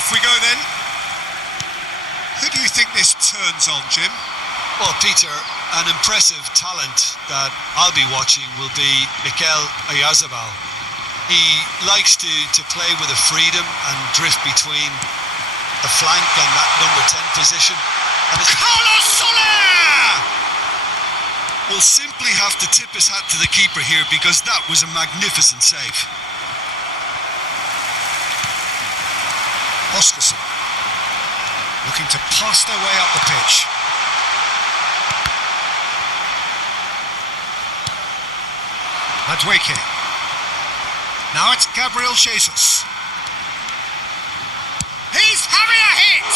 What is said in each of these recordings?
Off we go then. Who do you think this turns on, Jim? Well, Peter, an impressive talent that I'll be watching will be Mikel Oyarzabal. He likes to play with a freedom and drift between the flank and that number 10 position. And Carlos Soler will simply have to tip his hat to the keeper here because that was a magnificent save. Oscarson looking to pass their way up the pitch. Madueke. Now it's Gabriel Jesus. He's having a hit!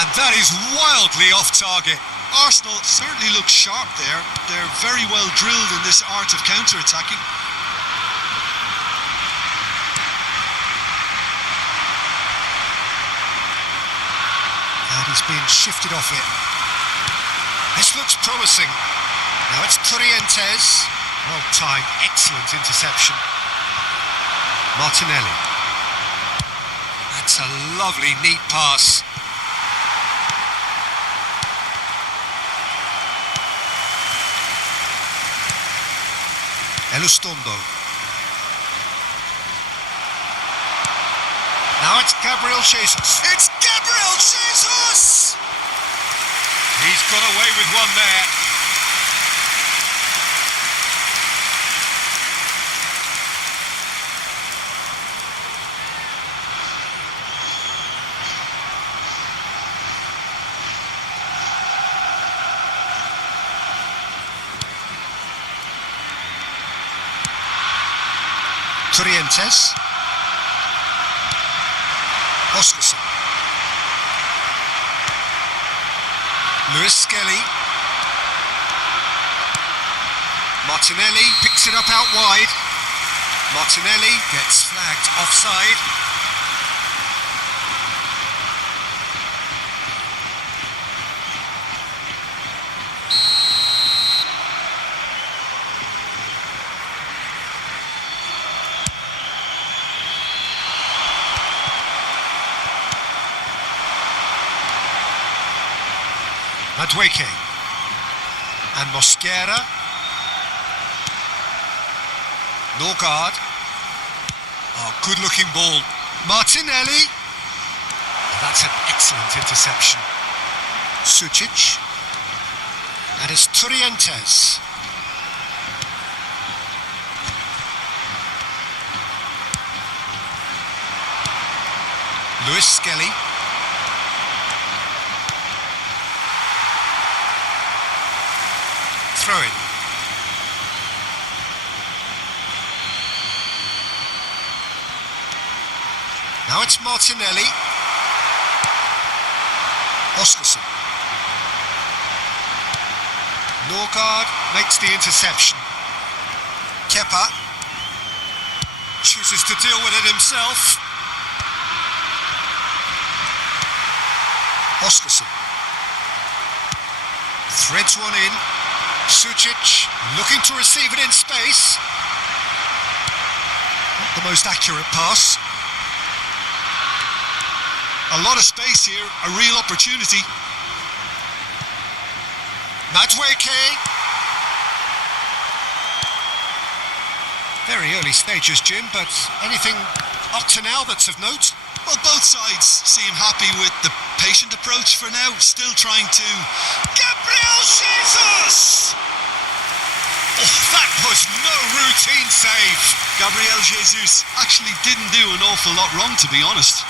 And that is wildly off target. Arsenal certainly look sharp there. They're very well drilled in this art of counter-attacking. And he's being shifted off it. This looks promising. Now it's Torrientes. Well timed, excellent interception. Martinelli. That's a lovely, neat pass. Elustondo. Now it's Gabriel Jesus. It's Gabriel Jesus! He's got away with one there. Torrientes. Oscarson. Lewis Skelly. Martinelli picks it up out wide. Martinelli gets flagged offside. Madueke and Mosquera. Norgard. Oh, good looking ball. Martinelli. Oh, that's an excellent interception. Sucic. And it's Torrientes. Lewis Skelly. Throw in. Now it's Martinelli. Oscarson. Norgard makes the interception. Kepa chooses to deal with it himself. Oscarson threads one in. Sucic looking to receive it in space. Not the most accurate pass. A lot of space here, a real opportunity. Madueke. Very early stages, Jim, but anything up to now that's of note? Well, both sides seem happy with the patient approach for now, still trying to... Gabriel Jesus! Oh, that was no routine save. Gabriel Jesus actually didn't do an awful lot wrong, to be honest.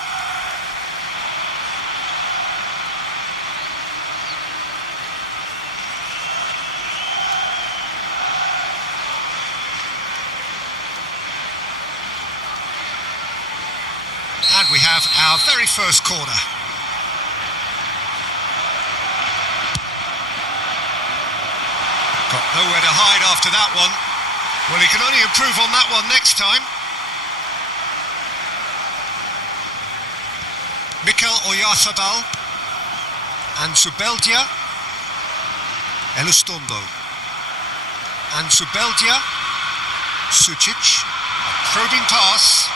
And we have our very first corner. Got nowhere to hide after that one. Well, he can only improve on that one next time. Mikel Oyarzabal and Zubeldia. Elustondo and Zubeldia. Sucic, a probing pass.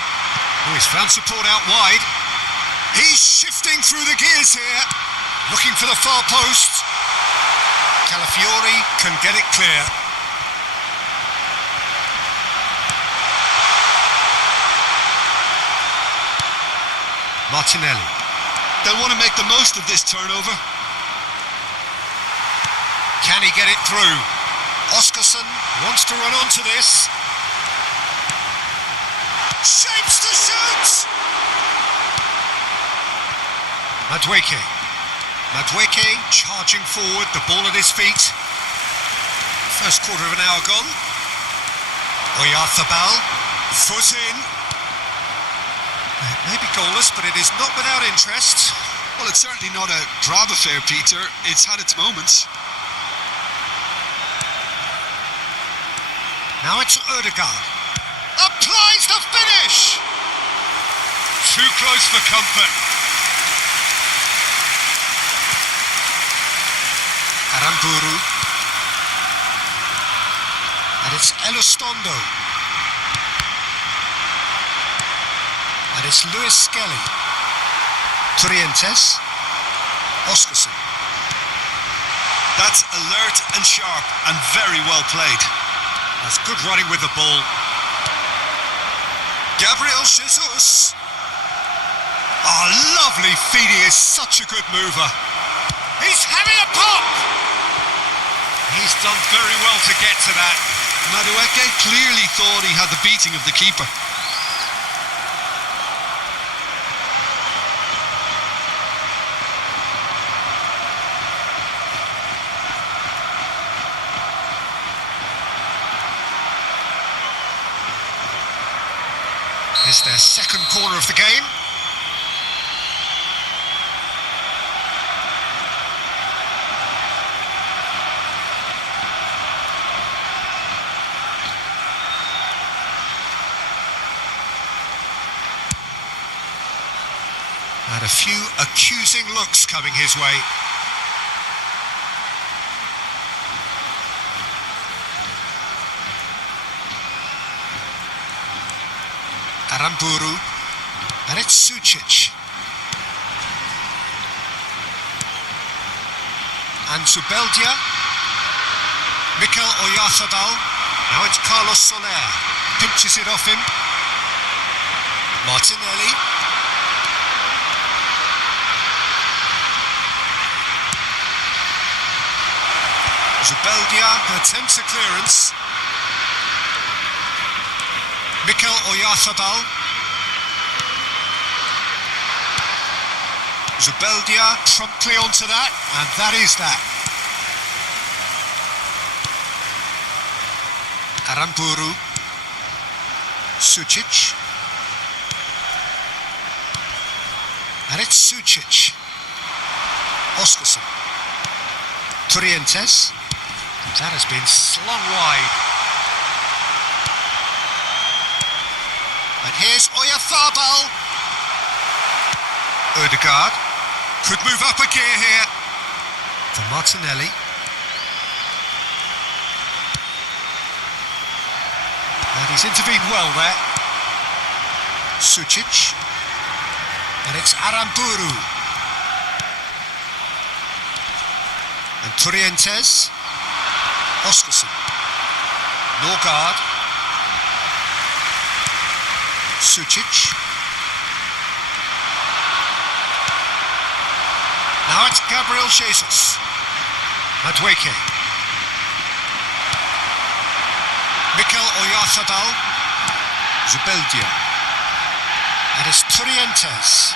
Oh, he's found support out wide. He's shifting through the gears here, looking for the far post. Calafiori can get it clear. Martinelli. They'll want to make the most of this turnover. Can he get it through? Oscarson wants to run onto this. Shapes to shoot! Madueke charging forward, the ball at his feet. First quarter of an hour gone. Oyarzabal, foot in. It may be goalless, but it is not without interest. Well, it's certainly not a drab affair, Peter. It's had its moments. Now it's Ødegaard. Applies the finish! Too close for comfort. Aramburu. And it's Elustondo. And it's Luis Skelly. Trientes. Oscarson. That's alert and sharp and very well played. That's good running with the ball. Gabriel Jesus. Oh, lovely feed. He is such a good mover. He's having a pop. He's done very well to get to that. Madueke clearly thought he had the beating of the keeper. It's their second corner of the game. And a few accusing looks coming his way. Aramburu, and it's Sucic. And Zubeldia, Mikel Oyarzabal, now it's Carlos Soler, pinches it off him. Martinelli. Zubeldia attempts a clearance. Mikel Oyarzabal. Zubeldia promptly onto that, and that is that. Aramburu. Sucic. And it's Sucic. Oscarson. Trientes. That has been slung wide. And here's Oyarzabal. Ødegaard could move up a gear here. For Martinelli. And he's intervened well there. Sucic. And it's Aramburu. And Trientes. Oscarson. Norgard. Sucic. Now it's Gabriel Jesus. Madueke. Mikel Oyarzabal. Zubeldia. And it's Trientes.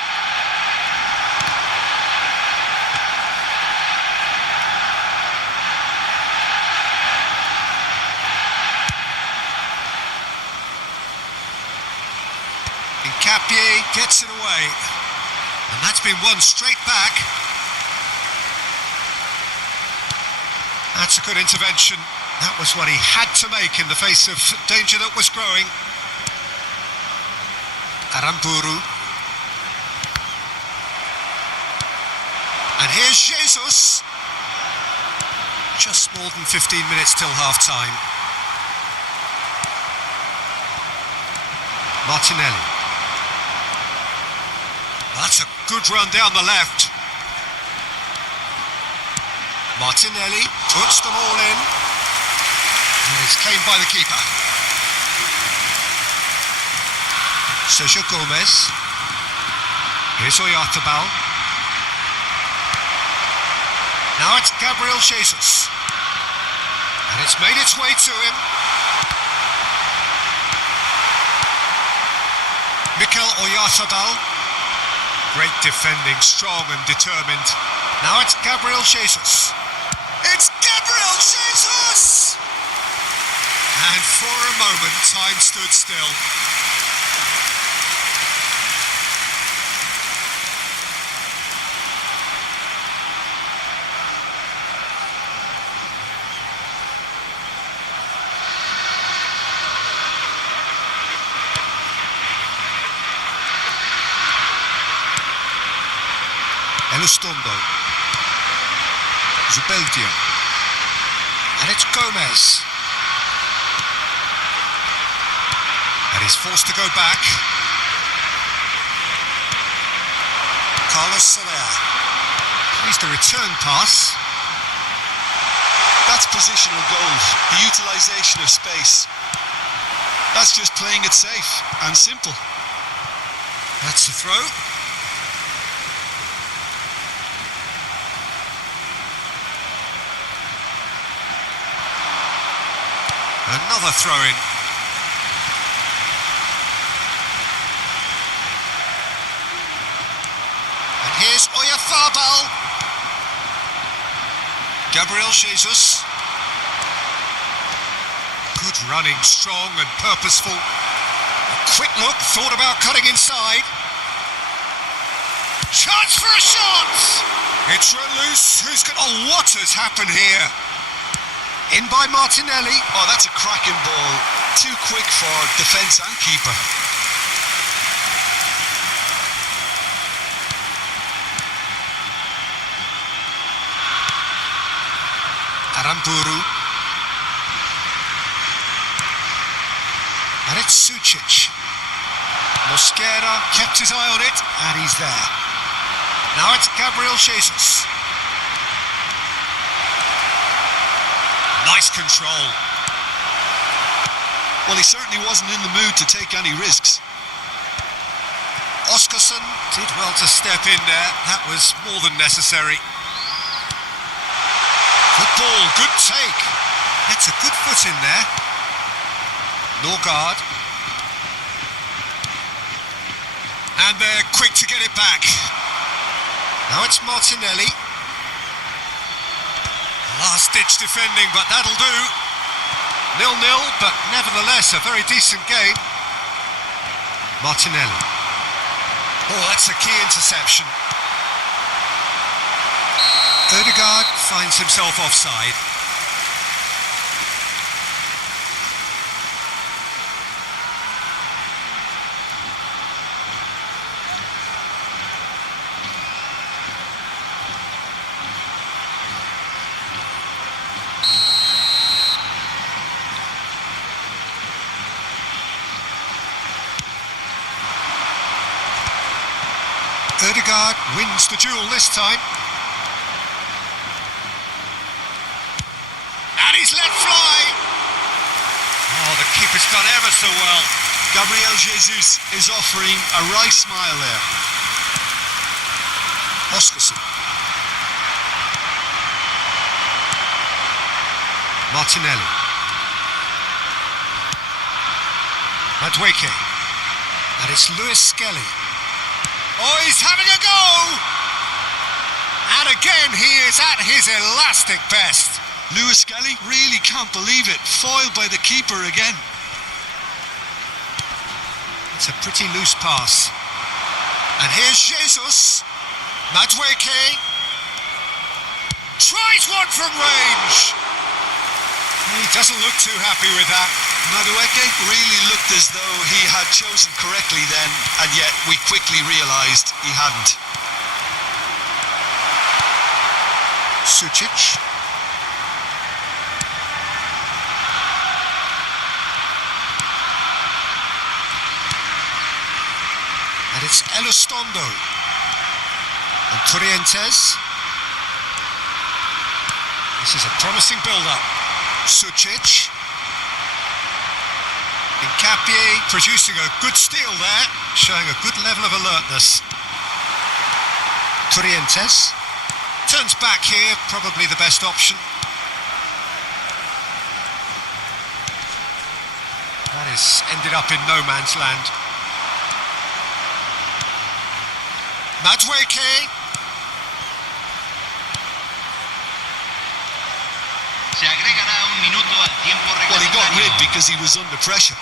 Capie gets it away, and that's been won straight back. That's a good intervention. That was what he had to make in the face of danger that was growing. Aramburu. And here's Jesus. Just more than 15 minutes till half-time. Martinelli. That's a Good run down the left. Martinelli puts them all in. And it's claimed by the keeper. Sergio Gomez. Here's Oyarzabal. Now it's Gabriel Jesus. And it's made its way to him. Mikel Oyarzabal. Great defending, strong and determined. Now it's Gabriel Jesus. It's Gabriel Jesus! And for a moment, time stood still. Elustondo. Zubeldia. And it's Gomez. And he's forced to go back. Carlos Soler. He's the return pass. That's positional goal, the utilisation of space. That's just playing it safe and simple. That's the throw. Another throw-in. And here's Oyarzabal. Gabriel Jesus. Good running, strong and purposeful. A quick look, thought about cutting inside. Chance for a shot! It's run loose. Oh, what has happened here? In by Martinelli. Oh, that's a cracking ball. Too quick for defence and keeper. Aramburu. And it's Sucic. Mosquera kept his eye on it, and he's there. Now it's Gabriel Jesus. Nice control. Well, he certainly wasn't in the mood to take any risks. Oscarson did well to step in there. That was more than necessary. Good ball, good take. That's a good foot in there. Norgard. And they're quick to get it back. Now it's Martinelli. Last-ditch defending, but that'll do. 0-0, but nevertheless a very decent game. Martinelli. Oh, that's a key interception. Odegaard finds himself offside. Odegaard wins the duel this time. And he's let fly. Oh, the keeper's done ever so well. Gabriel Jesus is offering a wry smile there. Oscarson. Martinelli. Madueke. And it's Lewis Skelly. Oh, he's having a go! And again, he is at his elastic best. Lewis Skelly really can't believe it. Foiled by the keeper again. It's a pretty loose pass. And here's Jesus. Madueke. Tries one from range. He doesn't look too happy with that. Madueke really looked as though he had chosen correctly then, and yet we quickly realised he hadn't. Sucic. And it's Elustondo. And Turientes. This is a promising build-up. Sucic. Incapie producing a good steal there, showing a good level of alertness. Turientes. Turns back here, probably the best option. That is ended up in no man's land. Madueke. Se agregará un minuto al tiempo Well, he got rid reglamentario. because he was under pressure.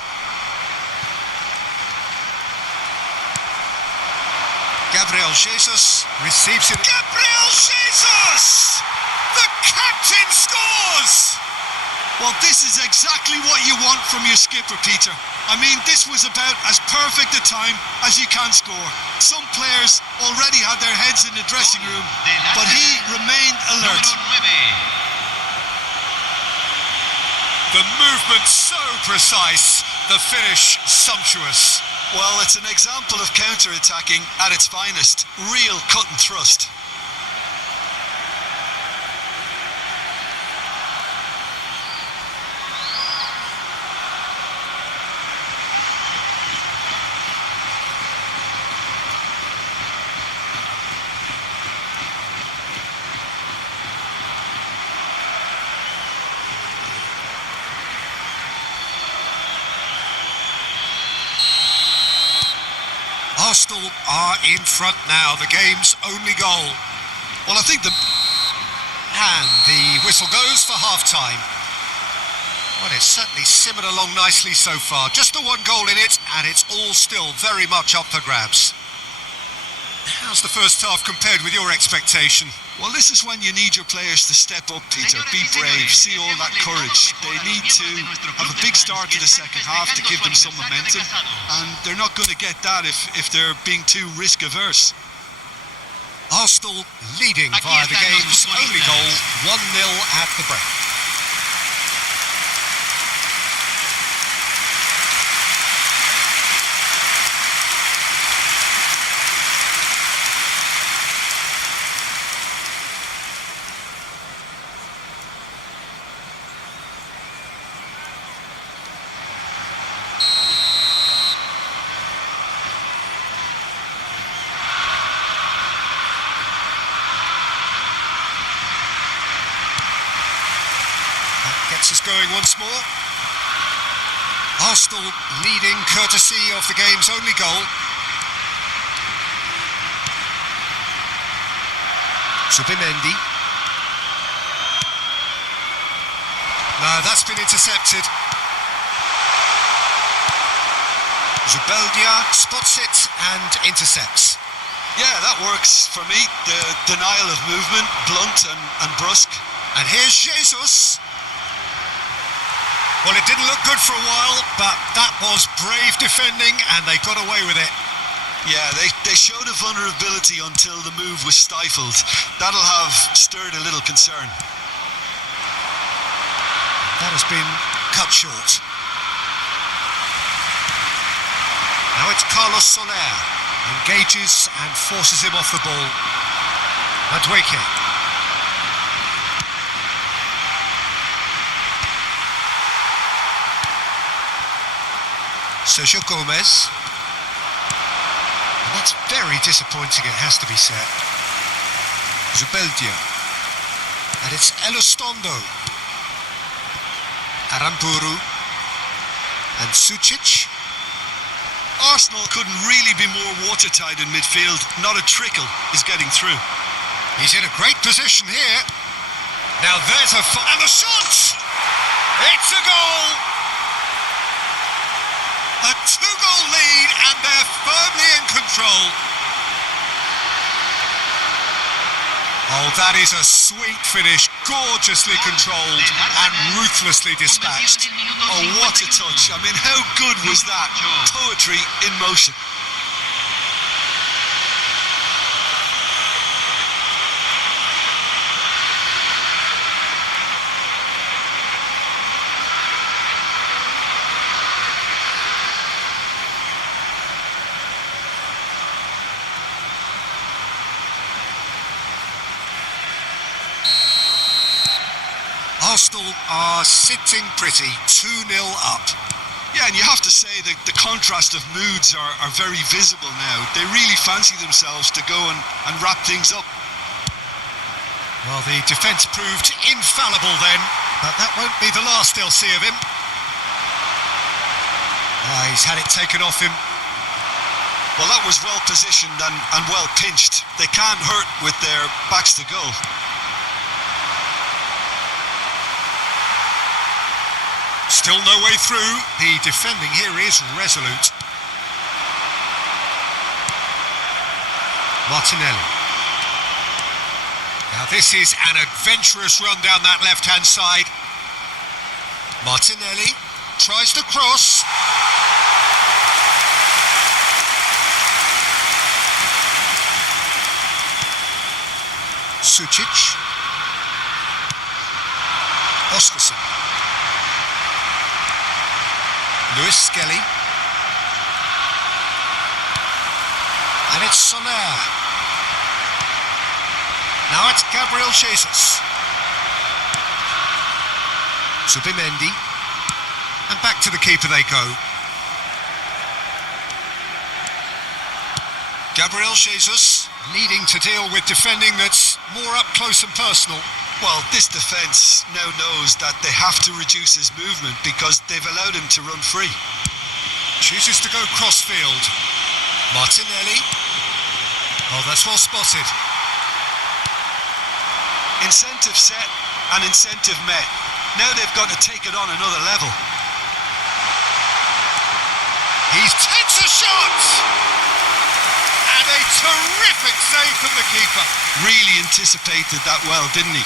Gabriel Jesus receives it. Gabriel Jesus! The captain scores! Well, this is exactly what you want from your skipper, Peter. I mean, this was about as perfect a time as you can score. Some players already had their heads in the dressing room, but he remained alert. Número 9. The movement so precise, the finish sumptuous. Well, it's an example of counter-attacking at its finest. Real cut and thrust. Arsenal are in front now, the game's only goal. Well, I think And the whistle goes for half-time. Well, it's certainly simmered along nicely so far. Just the one goal in it, and it's all still very much up for grabs. How's the first half compared with your expectation? Well, this is when you need your players to step up, Peter. Be brave, see all that courage. They need to have a big start to the second half to give them some momentum, and they're not going to get that if they're being too risk-averse. Arsenal leading via the game's only goal, 1-0 at the break. Gets us going once more. Arsenal leading courtesy of the game's only goal. Subimendi. No, that's been intercepted. Zubeldia spots it and intercepts. Yeah, that works for me. The denial of movement, blunt and brusque. And here's Jesus. Well, it didn't look good for a while, but that was brave defending and they got away with it. Yeah, they showed a vulnerability until the move was stifled. That'll have stirred a little concern. That has been cut short. Now it's Carlos Soler. Engages and forces him off the ball. Madueke. Sergio Gomez. And that's very disappointing, it has to be said. Zubeldia. And it's Elostondo. Aramburu. And Sucic. Arsenal couldn't really be more watertight in midfield. Not a trickle is getting through. He's in a great position here. Now there's and the shot! It's a goal! A two-goal lead and they're firmly in control. Oh, that is a sweet finish, gorgeously controlled and ruthlessly dispatched. Oh, what a touch. I mean, how good was that? Poetry in motion. Arsenal are sitting pretty, 2-0 up. Yeah, and you have to say that the contrast of moods are very visible now. They really fancy themselves to go and wrap things up. Well, the defence proved infallible then, but that won't be the last they'll see of him. He's had it taken off him. Well, that was well positioned and well pinched. They can't hurt with their backs to goal. Still no way through. The defending here is resolute. Martinelli. Now this is an adventurous run down that left-hand side. Martinelli tries to cross. Sučić. Oscarson. Lewis Skelly. And it's Soler. Now it's Gabriel Jesus. Zubimendi. And back to the keeper they go. Gabriel Jesus needing to deal with defending that's more up close and personal. Well, this defence now knows that they have to reduce his movement because they've allowed him to run free. Chooses to go cross-field. Martinelli. Oh, that's well spotted. Incentive set and incentive met. Now they've got to take it on another level. He takes a shot! And a terrific save from the keeper. Really anticipated that well, didn't he?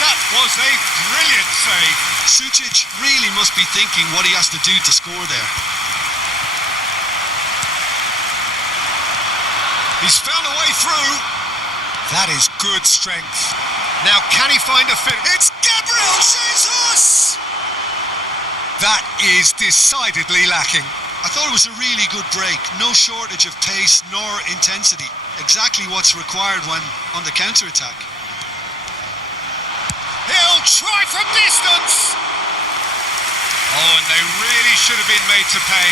That was a brilliant save. Sučić really must be thinking what he has to do to score there. He's found a way through. That is good strength. Now can he find a fit? It's Gabriel Jesus! That is decidedly lacking. I thought it was a really good break. No shortage of pace nor intensity. Exactly what's required when on the counter-attack. He'll try from distance! Oh, and they really should have been made to pay.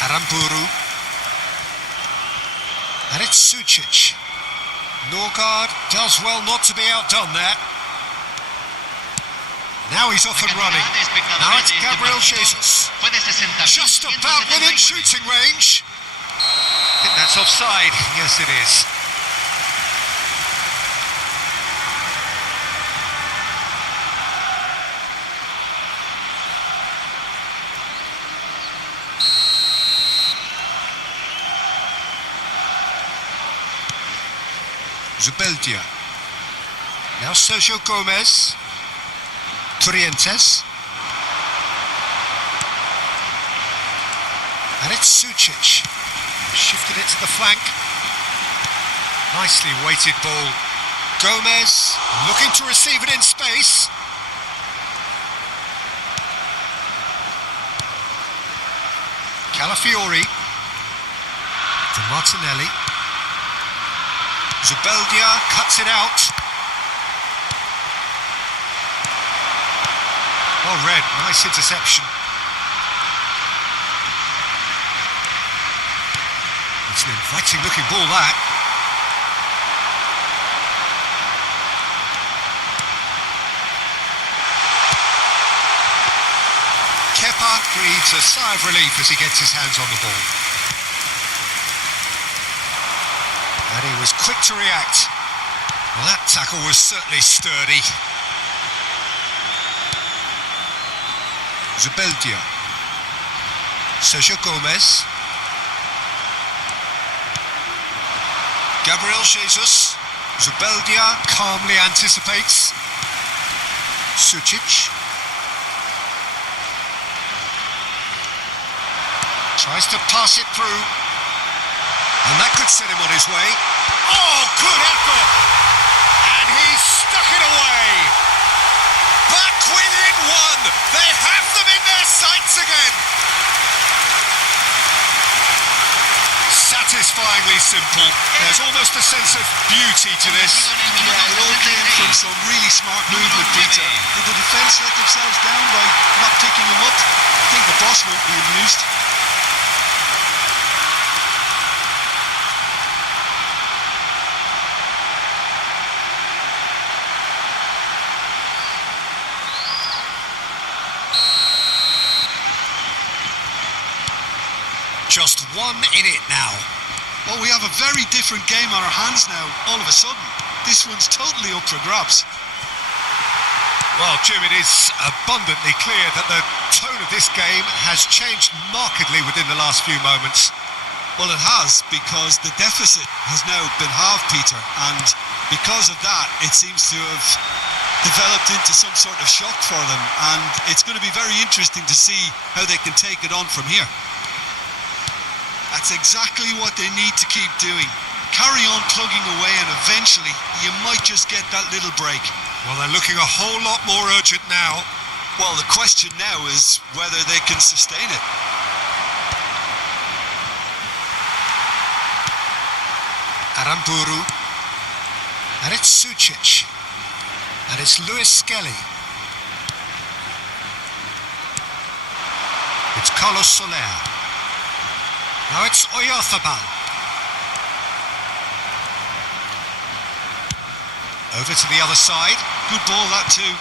Aramburu. And it's Sučić. Norgard does well not to be outdone there. Now he's off and running. Now it's Gabriel Jesus. Just about within shooting range. I think that's offside. Yes, it is. Zubeldia. Now Sergio Gomez. Trientes. And it's Sučić. Shifted it to the flank. Nicely weighted ball. Gomez looking to receive it in space. Calafiori. To Martinelli. Zubeldia cuts it out. Well read, nice interception. It's an inviting looking ball, that. Kepa breathes a sigh of relief as he gets his hands on the ball. And he was quick to react. Well, that tackle was certainly sturdy. Zubeldia. Sergio Gomez. Gabriel Jesus. Zubeldia calmly anticipates. Sučić. Tries to pass it through. And that could set him on his way. Oh, good effort! And he stuck it away! Back within one! They have them in their sights again! Satisfyingly simple. There's almost a sense of beauty to this. Yeah, it all came from some really smart movement, Peter. Did the defence let themselves down by not picking him up? I think the boss won't be amused. Just one in it now. Well, we have a very different game on our hands now, all of a sudden. This one's totally up for grabs. Well, Jim, it is abundantly clear that the tone of this game has changed markedly within the last few moments. Well, it has, because the deficit has now been halved, Peter, and because of that, it seems to have developed into some sort of shock for them, and it's going to be very interesting to see how they can take it on from here. That's exactly what they need to keep doing. Carry on plugging away, and eventually you might just get that little break. Well, they're looking a whole lot more urgent now. Well, the question now is whether they can sustain it. Aramburu. And it's Sucic. And it's Luis Skelly. It's Carlos Soler. Now it's Oyarzabal. Over to the other side. Good ball, that too.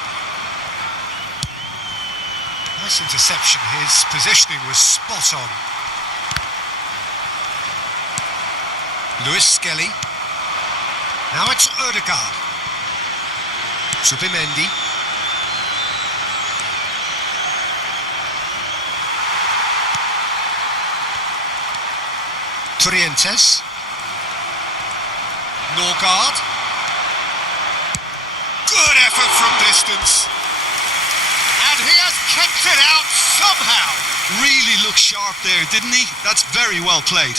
Nice interception. His positioning was spot on. Luis Skelly. Now it's Ødegaard. Zubimendi. Trientes. Norgard. Good effort from distance. And he has kept it out somehow. Really looked sharp there, didn't he? That's very well played.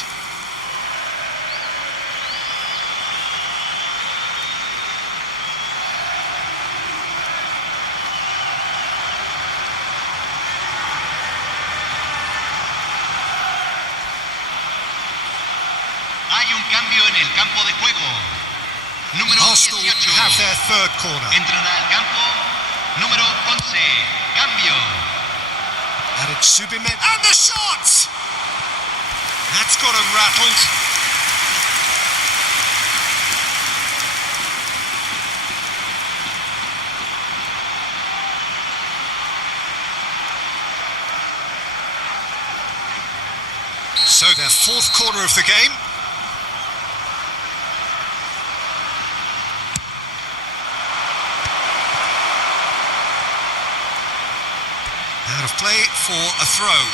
Hay un cambio en el campo de juego. Número Arsenal 18. have their third corner. Entrará al campo. Número 11. Cambio. And it's Zubimendi. And the shot! That's got him rattled. So their fourth corner of the game. Out of play for a throw.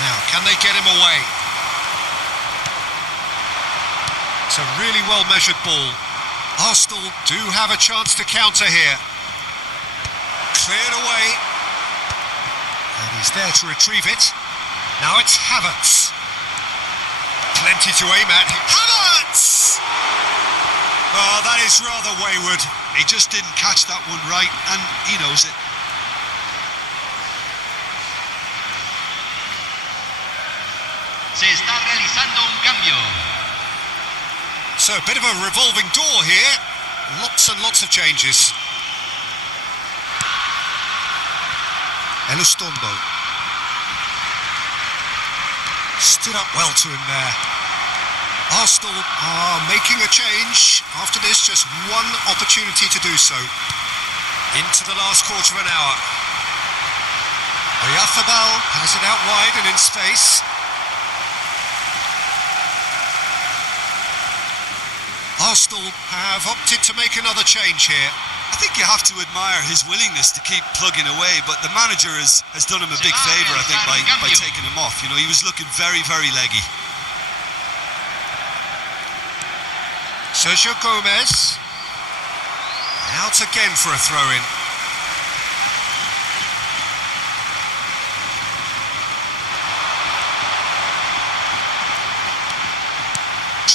Now, can they get him away? It's a really well-measured ball. Arsenal do have a chance to counter here. Cleared away. And he's there to retrieve it. Now it's Havertz. Plenty to aim at. Havertz! Oh, that is rather wayward. He just didn't catch that one right, and he knows it. Se está realizando un cambio. So a bit of a revolving door here. Lots and lots of changes. Elustondo. Stood up well to him there. Arsenal are making a change. After this, just one opportunity to do so. Into the last quarter of an hour. Oyarzabal has it out wide and in space. Arsenal have opted to make another change here. I think you have to admire his willingness to keep plugging away, but the manager has done him a big favour, I think, by taking him off. You know, he was looking very, very leggy. Sergio Gomez. Out again for a throw-in.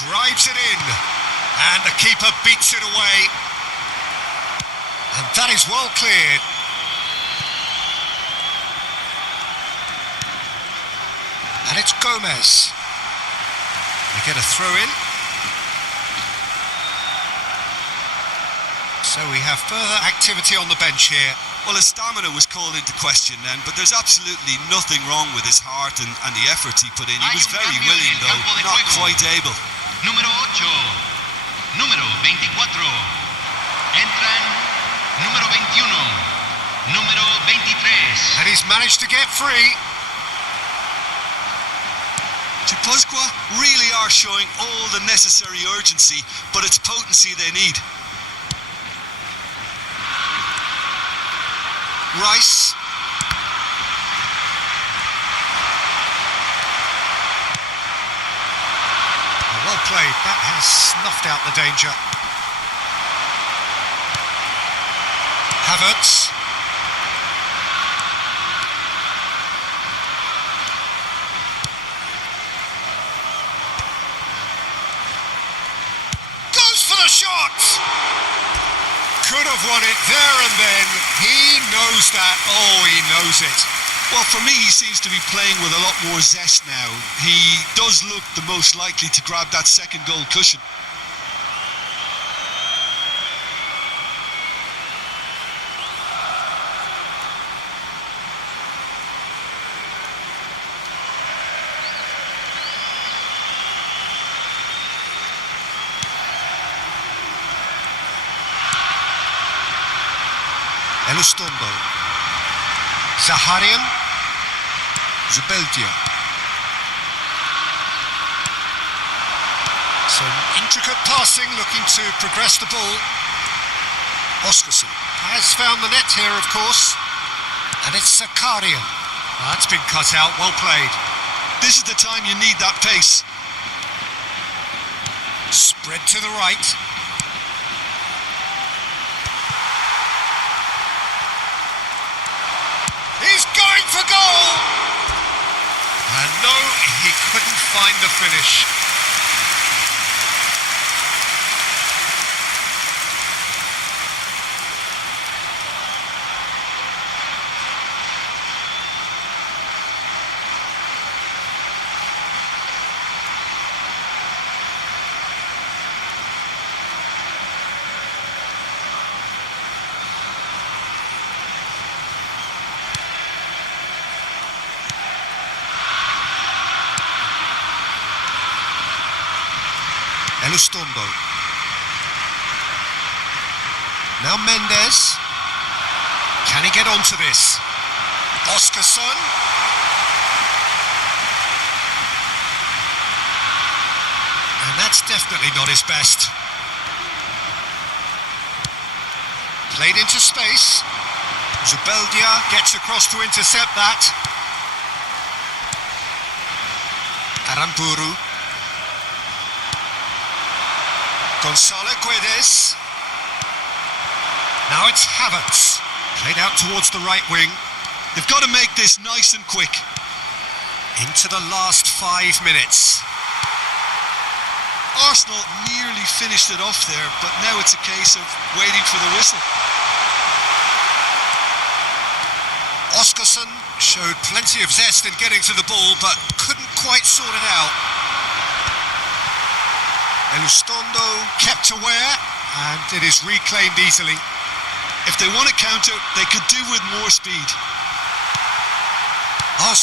Drives it in. And the keeper beats it away. And that is well cleared. And it's Gomez. They get a throw-in. So we have further activity on the bench here. Well, his stamina was called into question then, but there's absolutely nothing wrong with his heart and the efforts he put in. He was very willing, though, not quite able. Número 8. Número 24. Entran número 21. Número 23. And he's managed to get free. Chipuzkoa really are showing all the necessary urgency, but it's potency they need. Rice. Well played. That has snuffed out the danger. Havertz. Goes for the shot! Could have won it there and then. He knows that. Oh, he knows it. Well, for me, he seems to be playing with a lot more zest now. He does look the most likely to grab that second goal cushion. Elustondo. Zaharian. Zubeldia. Some intricate passing, looking to progress the ball. Oscarson has found the net here, of course. And it's Zakarian. That's been cut out, well played. This is the time you need that pace. Spread to the right. He's going for goal! And no, he couldn't find the finish. Elustondo. Now Mendes. Can he get onto this? Oscarson. And that's definitely not his best. Played into space. Zubeldia gets across to intercept that. Aramburu. Gonzalo Guedes. Now it's Havertz. Played out towards the right wing. They've got to make this nice and quick. Into the last 5 minutes. Arsenal nearly finished it off there, but now it's a case of waiting for the whistle. Oscarson showed plenty of zest in getting to the ball, but couldn't quite sort it out. Elustondo kept aware, and it is reclaimed easily. If they want to counter, they could do with more speed. Arsenal